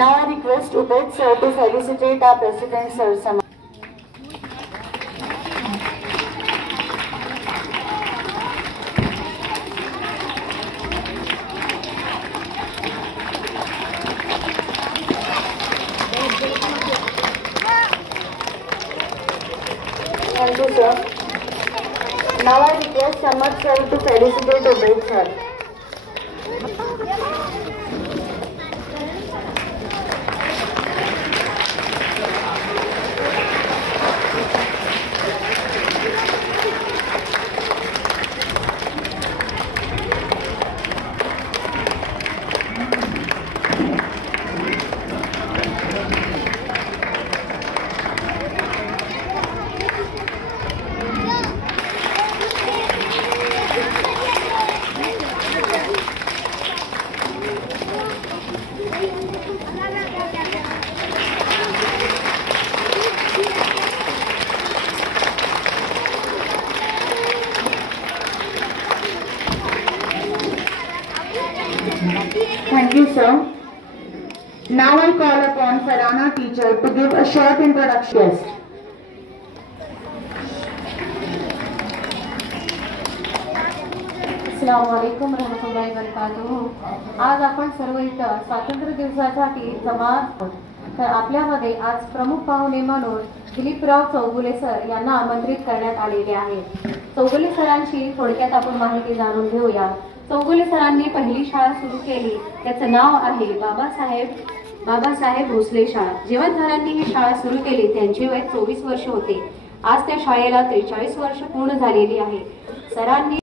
Now I request Ubaid sir to felicitate our President Sir Samad. Thank you, sir. Now I request Samad sir to felicitate Ubaid sir. Thank you, sir. Now I call upon Farhana teacher to give a short introduction. अस्सलामुअलैकुम रहमतुल्लाहि वबरकातुहू। आज आपण सर्व इथं स्वातंत्र्य दिवसासाठी जमा आहोत। तर आपल्यामध्ये आज प्रमुख पाहुणे म्हणून दिलीपराव चौगुले सर यांना आमंत्रित करण्यात आलेले आहे। चौगुले सरांची थोडक्यात आपण माहिती जाणून घेऊया। चौगुले सरांनी पहिली शाळा सुरू केली, त्याचं नाव आहे बाबासाहेब भोसले शाळा। जेव्हा सरांनी ही शाळा सुरू केली त्यांचे वय 24 वर्ष होते। आज त्या शाळेला 43 वर्ष पूर्ण झालेली आहे। सरांनी